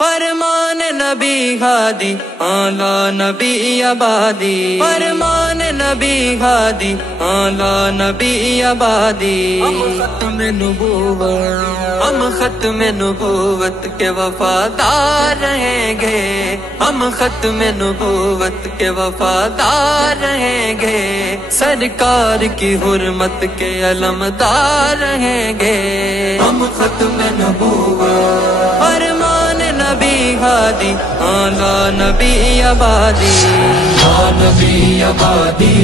فرمان نبی ہادی اعلی نبی آبادی، فرمان نبی ہادی اعلی نبی آبادی۔ ہم ختم نبوت کے وفادار رہیں گے، ہم ختم نبوت کے وفادار رہیں گے، سرکار کی حرمت کے علمدار رہیں گے، ہم ختم نبوت فرمان نبی ہادی اعلی نبی آبادی، لا نبی آبادی،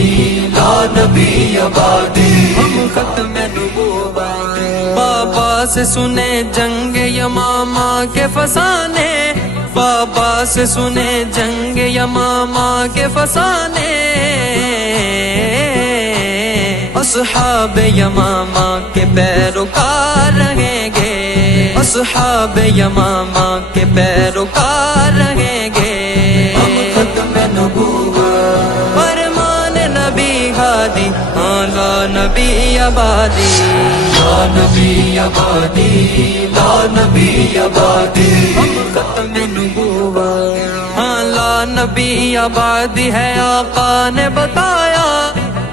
لا نبی آبادی، ہم ختم نبوت۔ بابا سے سنے جنگ یمامہ کے فسانے، بابا سے سنے جنگ یمامہ کے فسانے، اصحاب یمامہ کے پیروکار رہیں گے، اصحاب یمامہ کے پیروکار رہیں گے، ہم ختم نبوت فرمان نبی ہادی اعلی نبی آبادی، لا نبی آبادی، لا نبی آبادی، ہم ختم نبوت۔ ہاں لا نبی آبادی ہے آقا نے بتایا،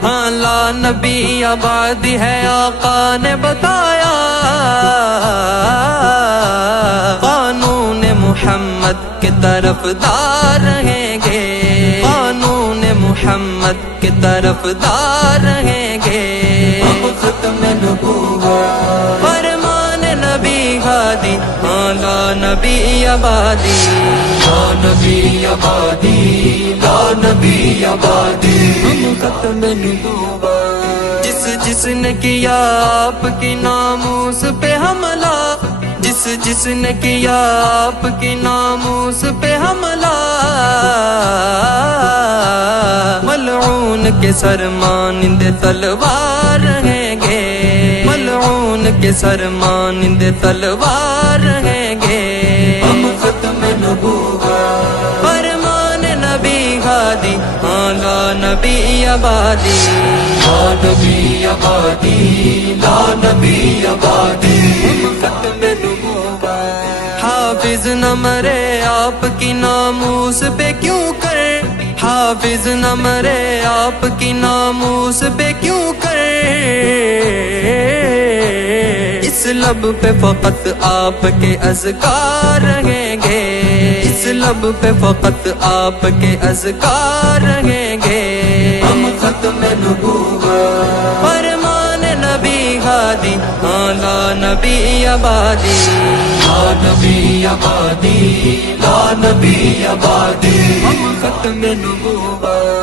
ہاں لا نبی آبادی ہے آقا نے بتایا، قانون محمد کے طرفدار رہیں گے، قانون محمد کے طرفدار رہیں گے، ہم ختم نبوت فرمان نبی ہادی اعلی نبی آبادی، لا نبی آبادی، لا نبی آبادی، ہم ختم نبوت۔ جس نے کیا آپ کی ناموس پہ حملہ، جس نے کیا آپ کی ناموس پہ حملہ، ملعون کے سر مانند تلوار رہیں گے، ملعون کے سر مانند تلوار رہیں گے، ہم ختم نبوت فرمان نبی ہادی اعلی نبی آبادی، لا نبی آبادی، لا نبی آبادی، ہم ختم نبوت۔ حافظ نہ مرے آپ کی ناموس پہ کیوں کر، حافظ نہ مرے آپ کی ناموس پہ کیوں کر، اس لب پہ فقط آپ کے اذکار رہیں گے، اس لب پہ فقط آپ کے اذکار رہیں گے، ہم ختم نبوت فرمان نبی ہادی اعلی نبی آبادی، لا نبی آبادی، لا نبی آبادی، ہم ختم نبوت۔